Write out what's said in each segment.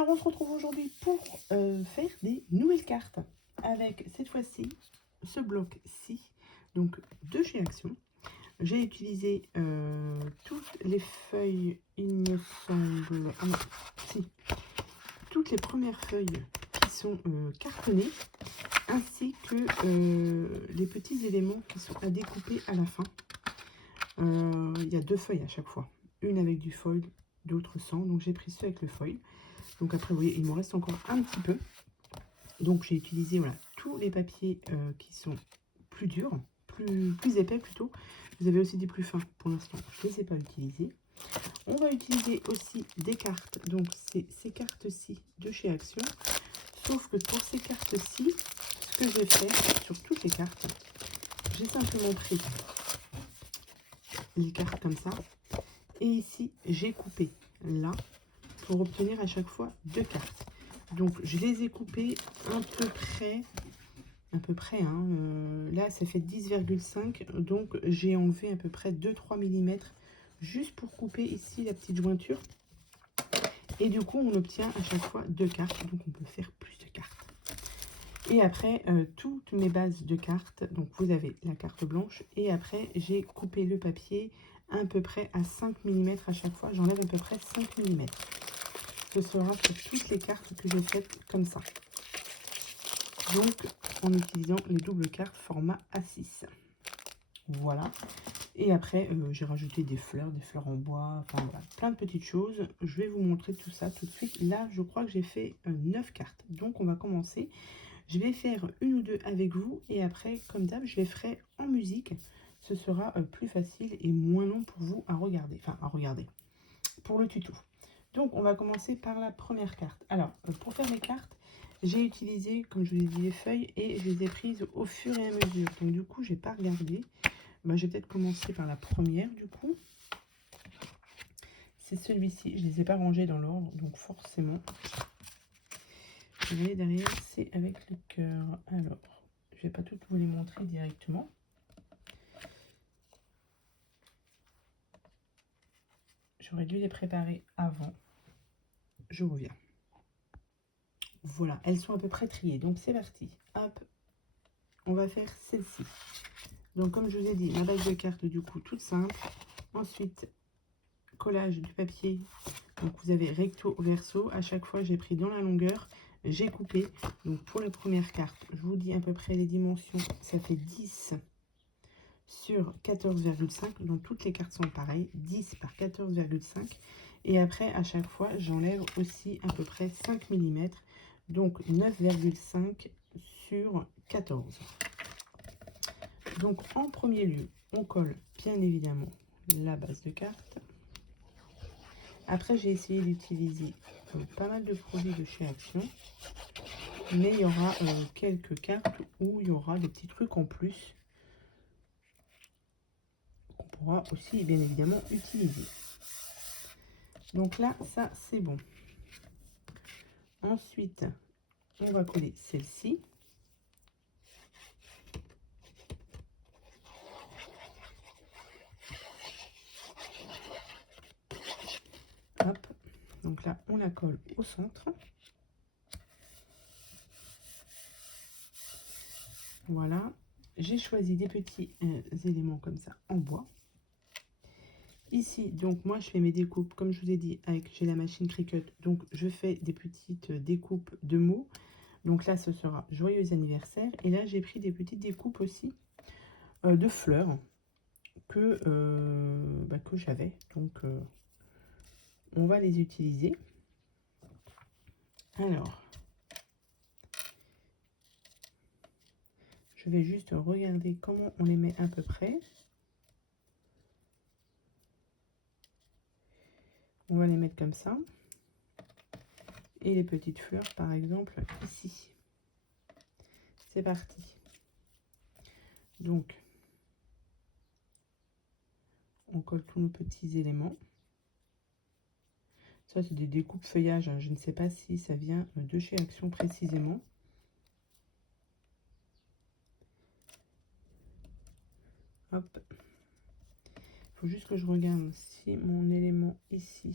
Alors, on se retrouve aujourd'hui pour faire des nouvelles cartes avec cette fois-ci ce bloc-ci, donc de chez Action. J'ai utilisé toutes les feuilles, il me semble, ah non, si, toutes les premières feuilles qui sont cartonnées, ainsi que les petits éléments qui sont à découper à la fin. Il y a 2 feuilles à chaque fois, une avec du foil, d'autres sans, donc j'ai pris ceux avec le foil. Donc après, vous voyez, il me reste encore un petit peu. Donc j'ai utilisé voilà, tous les papiers qui sont plus durs, plus épais plutôt. Vous avez aussi des plus fins pour l'instant, je ne les ai pas utilisés. On va utiliser aussi des cartes, donc c'est ces cartes-ci de chez Action. Sauf que pour ces cartes-ci, ce que j'ai fait sur toutes les cartes, j'ai simplement pris les cartes comme ça. Et ici, j'ai coupé là pour obtenir à chaque fois 2 cartes. Donc je les ai coupées à peu près, hein, là ça fait 10,5, donc j'ai enlevé à peu près 2-3 mm juste pour couper ici la petite jointure. Et du coup on obtient à chaque fois 2 cartes, donc on peut faire plus de cartes. Et après, toutes mes bases de cartes, donc vous avez la carte blanche, et après j'ai coupé le papier à peu près à 5 mm à chaque fois, j'enlève à peu près 5 mm. Ce sera pour toutes les cartes que j'ai faites comme ça. Donc, en utilisant les doubles cartes format A6. Voilà. Et après, j'ai rajouté des fleurs en bois, enfin voilà, plein de petites choses. Je vais vous montrer tout ça tout de suite. Là, je crois que j'ai fait 9 cartes. Donc, on va commencer. Je vais faire une ou deux avec vous. Et après, comme d'hab, je les ferai en musique. Ce sera plus facile et moins long pour vous à regarder. Enfin, à regarder. Pour le tuto. Donc, on va commencer par la première carte. Alors, pour faire mes cartes, j'ai utilisé, comme je vous ai dit, les feuilles et je les ai prises au fur et à mesure. Donc, du coup, je n'ai pas regardé. Ben, je vais peut-être commencer par la première, du coup. C'est celui-ci. Je ne les ai pas rangés dans l'ordre, donc forcément. Vous voyez, derrière, c'est avec le cœur. Alors, je ne vais pas toutes vous les montrer directement. J'aurais dû les préparer avant. Je reviens. Voilà, elles sont à peu près triées. Donc, c'est parti. Hop, on va faire celle-ci. Donc, comme je vous ai dit, ma base de cartes, du coup, toute simple. Ensuite, collage du papier. Donc, vous avez recto, verso. À chaque fois, j'ai pris dans la longueur. J'ai coupé. Donc, pour la première carte, je vous dis à peu près les dimensions. Ça fait 10 sur 14,5. Donc, toutes les cartes sont pareilles. 10 par 14,5. Et après, à chaque fois, j'enlève aussi à peu près 5 mm. Donc, 9,5 sur 14. Donc, en premier lieu, on colle bien évidemment la base de carte. Après, j'ai essayé d'utiliser pas mal de produits de chez Action. Mais il y aura quelques cartes où il y aura des petits trucs en plus qu'on pourra aussi bien évidemment utiliser. Donc là, ça c'est bon. Ensuite, on va coller celle-ci. Hop, donc là, on la colle au centre. Voilà, j'ai choisi des petits éléments comme ça en bois. Ici, donc moi, je fais mes découpes, comme je vous ai dit, j'ai la machine Cricut. Donc, je fais des petites découpes de mots. Donc là, ce sera joyeux anniversaire. Et là, j'ai pris des petites découpes aussi de fleurs que j'avais. Donc, on va les utiliser. Alors, je vais juste regarder comment on les met à peu près. On va les mettre comme ça. Et les petites fleurs, par exemple, ici. C'est parti. Donc, on colle tous nos petits éléments. Ça, c'est des découpes feuillage. Hein. Je ne sais pas si ça vient de chez Action précisément. Hop. Il faut juste que je regarde si mon élément ici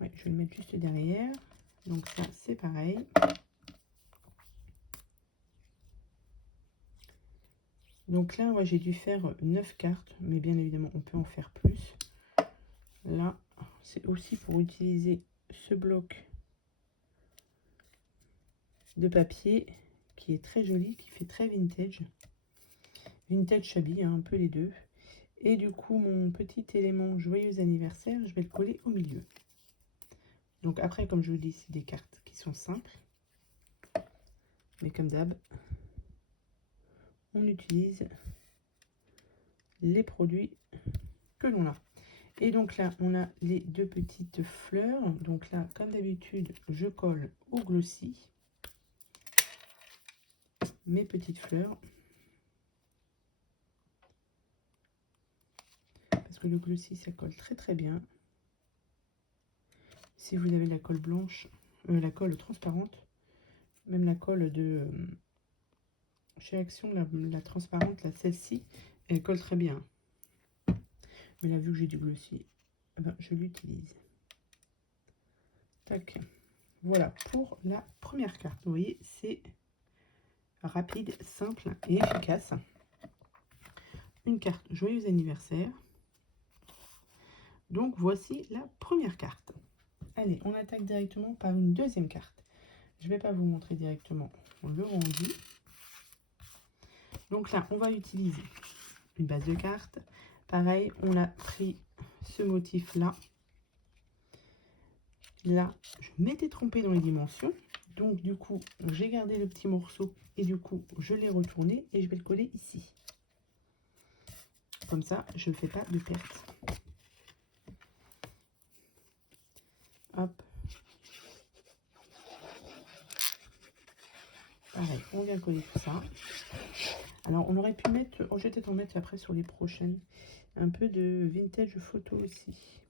Ouais, je vais le mettre juste derrière. Donc ça, c'est pareil. Donc là, ouais, j'ai dû faire 9 cartes, mais bien évidemment, on peut en faire plus. Là, c'est aussi pour utiliser ce bloc de papier qui est très joli, qui fait très vintage. Vintage shabby, hein, un peu les deux. Et du coup, mon petit élément joyeux anniversaire, je vais le coller au milieu. Donc après, comme je vous dis, c'est des cartes qui sont simples. Mais comme d'hab, on utilise les produits que l'on a. Et donc là, on a les deux petites fleurs. Donc là, comme d'habitude, je colle au glossy mes petites fleurs. Parce que le glossy, ça colle très très bien. Si vous avez la colle blanche, la colle transparente, même la colle de chez Action, la transparente, là, celle-ci, elle colle très bien. Mais là, vu que j'ai du glossy, eh ben, je l'utilise. Tac. Voilà pour la première carte. Vous voyez, c'est rapide, simple et efficace. Une carte joyeux anniversaire. Donc voici la première carte. Allez, on attaque directement par une deuxième carte. Je ne vais pas vous montrer directement le rendu. Donc là, on va utiliser une base de cartes. Pareil, on a pris ce motif-là. Là, je m'étais trompée dans les dimensions. Donc, du coup, j'ai gardé le petit morceau et du coup, je l'ai retourné et je vais le coller ici. Comme ça, je ne fais pas de perte. Hop. Pareil, on vient coller tout ça. Alors, on aurait pu mettre, oh, je vais peut-être en mettre après sur les prochaines, un peu de vintage photo aussi.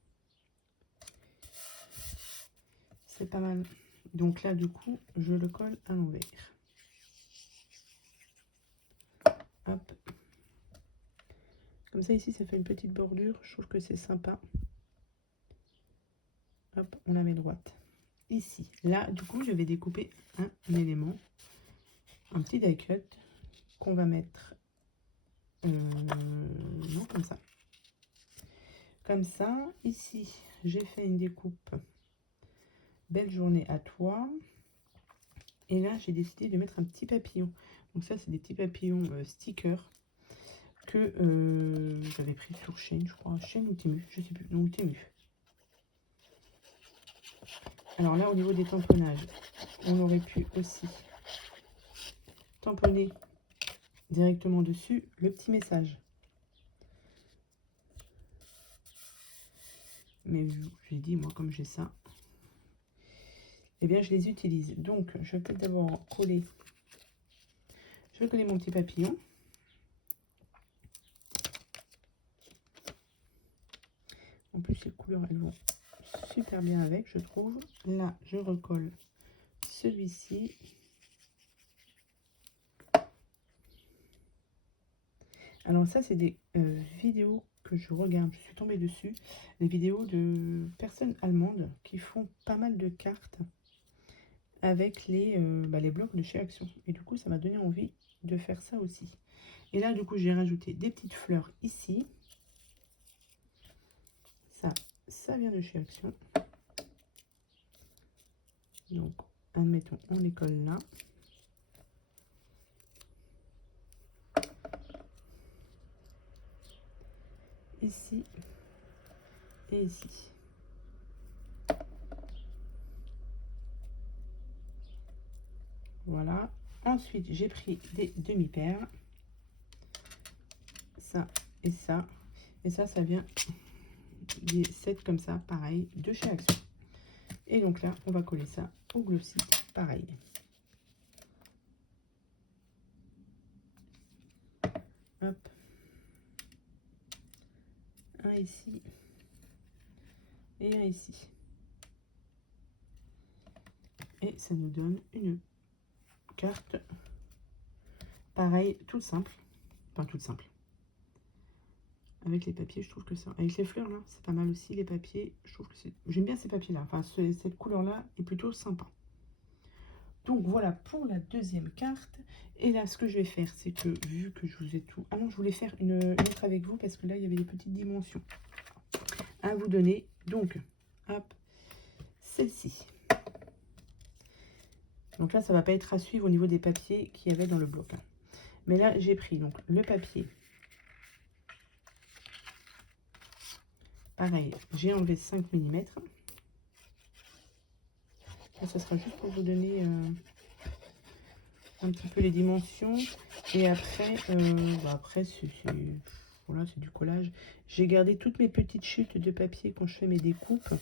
C'est pas mal. Donc là, du coup, je le colle à l'envers. Hop. Comme ça, ici, ça fait une petite bordure. Je trouve que c'est sympa. Hop, on la met droite. Ici, là, du coup, je vais découper un élément. Un petit die cut qu'on va mettre... non, comme ça. Comme ça, ici, j'ai fait une découpe. Belle journée à toi. Et là, j'ai décidé de mettre un petit papillon. Donc ça, c'est des petits papillons stickers que j'avais pris sur Shein, je crois. Shein ou Temu, je sais plus. Non, Temu. Alors là, au niveau des tamponnages, on aurait pu aussi tamponner directement dessus le petit message. Mais j'ai dit, moi, comme j'ai ça, eh bien, je les utilise. Donc, je vais peut-être d'abord coller. Je vais coller mon petit papillon. En plus, les couleurs, elles vont super bien avec, je trouve. Là, je recolle celui-ci. Alors ça, c'est des vidéos que je regarde. Je suis tombée dessus. Des vidéos de personnes allemandes qui font pas mal de cartes avec les blocs de chez Action. Et du coup, ça m'a donné envie de faire ça aussi. Et là, du coup, j'ai rajouté des petites fleurs ici. Ça vient de chez Action. Donc, admettons, on les colle là. Ici et ici. Voilà. Ensuite, j'ai pris des demi-paires. Ça et ça. Et ça vient des sets comme ça, pareil, de chez Action. Et donc là, on va coller ça au glossy, pareil. Hop. Un ici. Et un ici. Et ça nous donne une carte, pareil, toute simple. Enfin, toute simple. avec les papiers. Je trouve que ça, avec les fleurs là, c'est pas mal aussi les papiers. Je trouve que c'est, j'aime bien ces papiers là. Enfin, cette couleur là est plutôt sympa. Donc voilà pour la deuxième carte. Et là, ce que je vais faire, c'est que vu que je vous ai tout... Ah non, je voulais faire une autre avec vous parce que là, il y avait des petites dimensions à vous donner. Donc, hop, celle-ci. Donc là, ça va pas être à suivre au niveau des papiers qu'il y avait dans le bloc. Mais là, j'ai pris donc le papier. Pareil, j'ai enlevé 5 mm. Là, ça sera juste pour vous donner un petit peu les dimensions. Et après, après voilà, c'est du collage. J'ai gardé toutes mes petites chutes de papier quand je fais mes découpes. Vous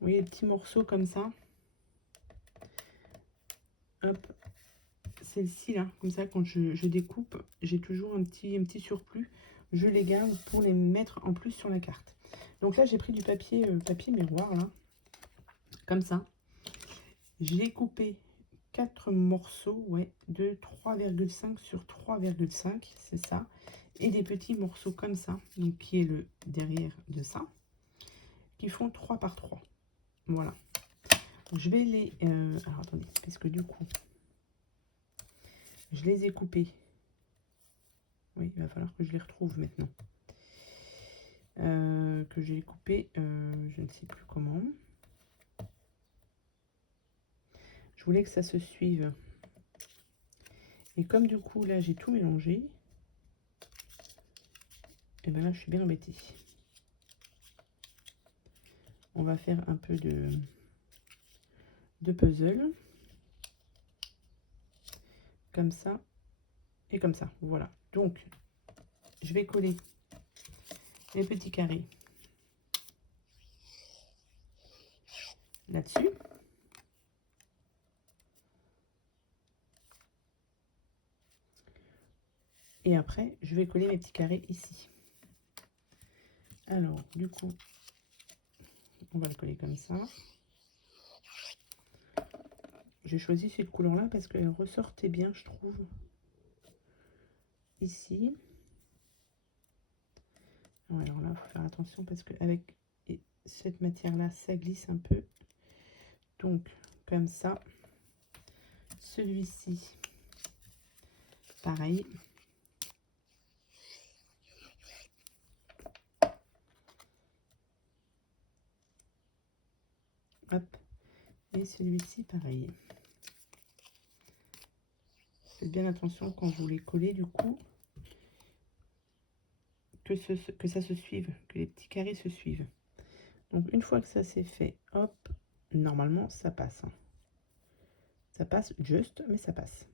voyez, les petits morceaux comme ça. Hop, celle-ci là, comme ça, quand je découpe, j'ai toujours un petit surplus. Je les garde pour les mettre en plus sur la carte. Donc là, j'ai pris du papier, papier miroir, là, comme ça. J'ai coupé 4 morceaux, ouais, de 3,5 sur 3,5, c'est ça. Et des petits morceaux comme ça, donc qui est le derrière de ça, qui font 3 par 3. Voilà. Donc, je vais les... alors, attendez, parce que du coup, je les ai coupés. Oui, il va falloir que je les retrouve maintenant. Que j'ai coupé, je ne sais plus comment. Je voulais que ça se suive. Et comme du coup, là, j'ai tout mélangé, et bien là, je suis bien embêtée. On va faire un peu de puzzle. Comme ça et comme ça. Voilà. Donc, je vais coller les petits carrés là-dessus. Et après, je vais coller mes petits carrés ici. Alors, du coup, on va le coller comme ça. J'ai choisi cette couleur-là parce qu'elle ressortait bien, je trouve. Ici. Ouais, alors là, il faut faire attention parce qu'avec cette matière-là, ça glisse un peu. Donc, comme ça. Celui-ci, pareil. Hop. Et celui-ci, pareil. Faites bien attention quand vous les collez, du coup, que ça se suive, que les petits carrés se suivent. Donc, une fois que ça c'est fait, hop, normalement, ça passe. Ça passe juste, mais ça passe.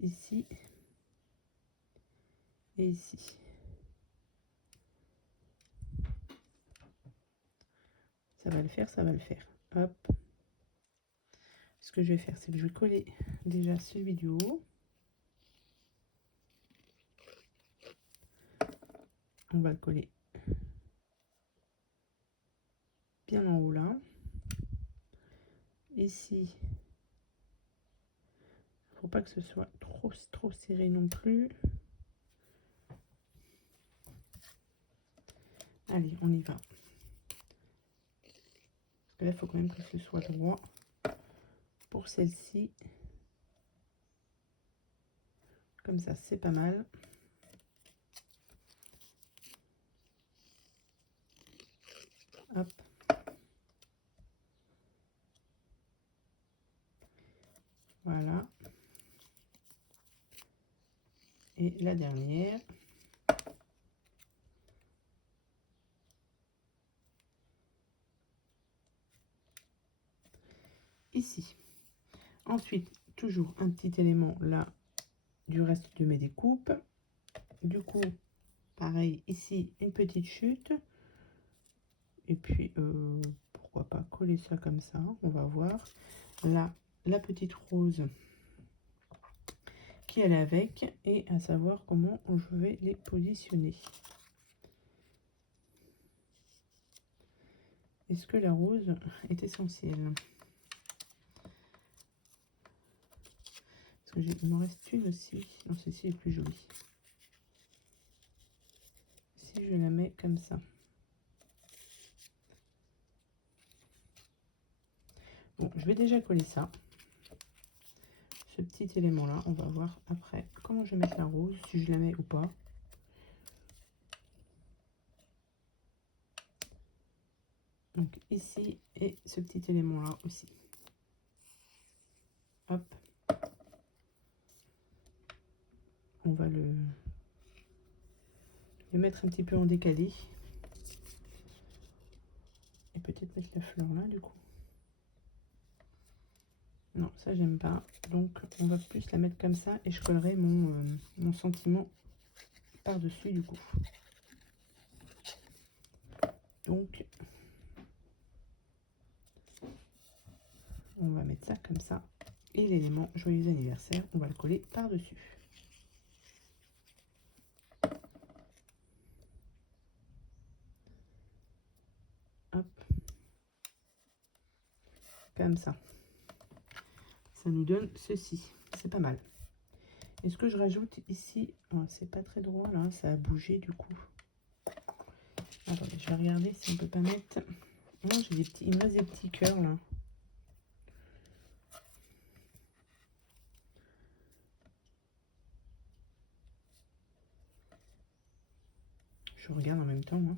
Ici et ici. Ça va le faire, ça va le faire. Hop. Ce que je vais faire, c'est que je vais coller déjà celui du haut. On va le coller bien en haut là. Ici, faut pas que ce soit trop serré non plus. Allez, on y va. Parce que là, il faut quand même que ce soit droit. Pour celle-ci, comme ça, c'est pas mal. Hop. Voilà. Et la dernière. Ici. Ensuite, toujours un petit élément là du reste de mes découpes. Du coup, pareil, ici, une petite chute. Et puis, pourquoi pas coller ça comme ça. On va voir. Là, la petite rose qui est avec. Et à savoir comment je vais les positionner. Est-ce que la rose est essentielle? Parce que il m'en reste une aussi. Non, celle-ci est plus jolie. si je la mets comme ça. Bon, je vais déjà coller ça. Ce petit élément-là, on va voir après comment je vais mettre la rose, si je la mets ou pas. Donc ici, et ce petit élément-là aussi. Hop. On va le mettre un petit peu en décalé. Et peut-être mettre la fleur là, du coup. Non, ça j'aime pas. Donc on va plus la mettre comme ça et je collerai mon sentiment par-dessus du coup. Donc on va mettre ça comme ça. Et l'élément joyeux anniversaire, on va le coller par-dessus. Hop. Comme ça. Ça nous donne ceci. C'est pas mal. Et ce que je rajoute ici, oh, c'est pas très droit là, ça a bougé du coup. Attendez, je vais regarder si on peut pas mettre. Non, j'ai des petits, il me reste des petits cœurs là. Je regarde en même temps, hein,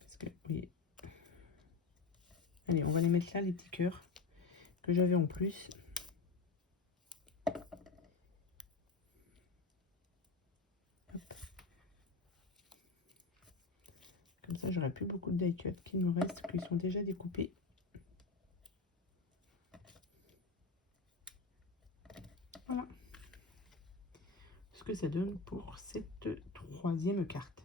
parce que oui. Allez, on va les mettre là, les petits cœurs que j'avais en plus. Hop. Comme ça, j'aurai plus beaucoup de die cut qui me restent, qui sont déjà découpés. Voilà ce que ça donne pour cette troisième carte.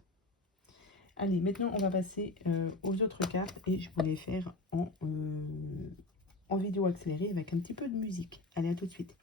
Allez, maintenant on va passer aux autres cartes et je voulais faire en vidéo accélérée avec un petit peu de musique. Allez, à tout de suite.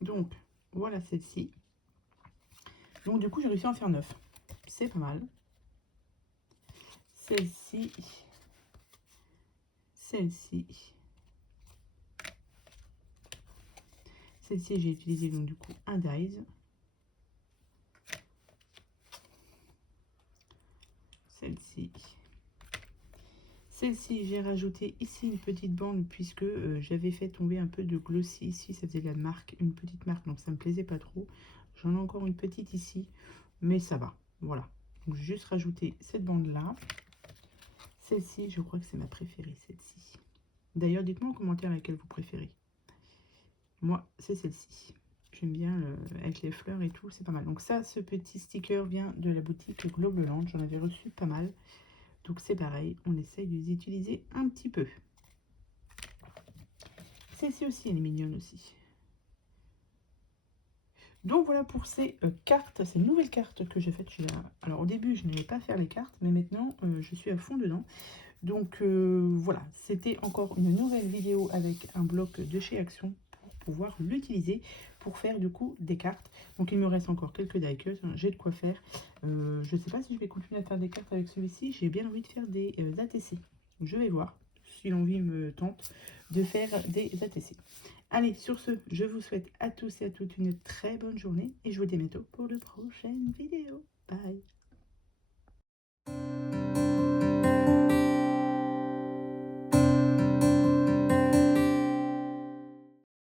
Donc, voilà celle-ci. Donc, du coup, j'ai réussi à en faire 9. C'est pas mal. Celle-ci. Celle-ci. Celle-ci, j'ai utilisé donc du coup un dies. Celle-ci. Celle-ci, j'ai rajouté ici une petite bande puisque j'avais fait tomber un peu de glossy ici. Ça faisait la marque, une petite marque, donc ça me plaisait pas trop. J'en ai encore une petite ici, mais ça va. Voilà. Donc j'ai juste rajouté cette bande-là. Celle-ci, je crois que c'est ma préférée, celle-ci. D'ailleurs, dites-moi en commentaire laquelle vous préférez. Moi, c'est celle-ci. J'aime bien avec les fleurs et tout, c'est pas mal. Donc ça, ce petit sticker vient de la boutique Globland. J'en avais reçu pas mal. Donc c'est pareil, on essaye de les utiliser un petit peu. Celle-ci aussi, elle est mignonne aussi. Donc voilà pour ces cartes, ces nouvelles cartes que j'ai faites. Alors au début, je n'allais pas faire les cartes, mais maintenant, je suis à fond dedans. Donc voilà, c'était encore une nouvelle vidéo avec un bloc de chez Action pour pouvoir l'utiliser pour faire du coup des cartes. Donc il me reste encore quelques die-cuts, hein, j'ai de quoi faire. Je ne sais pas si je vais continuer à faire des cartes avec celui-ci, j'ai bien envie de faire des ATC. Je vais voir si l'envie me tente de faire des ATC. Allez, sur ce, je vous souhaite à tous et à toutes une très bonne journée et je vous dis à bientôt pour de prochaines vidéos. Bye!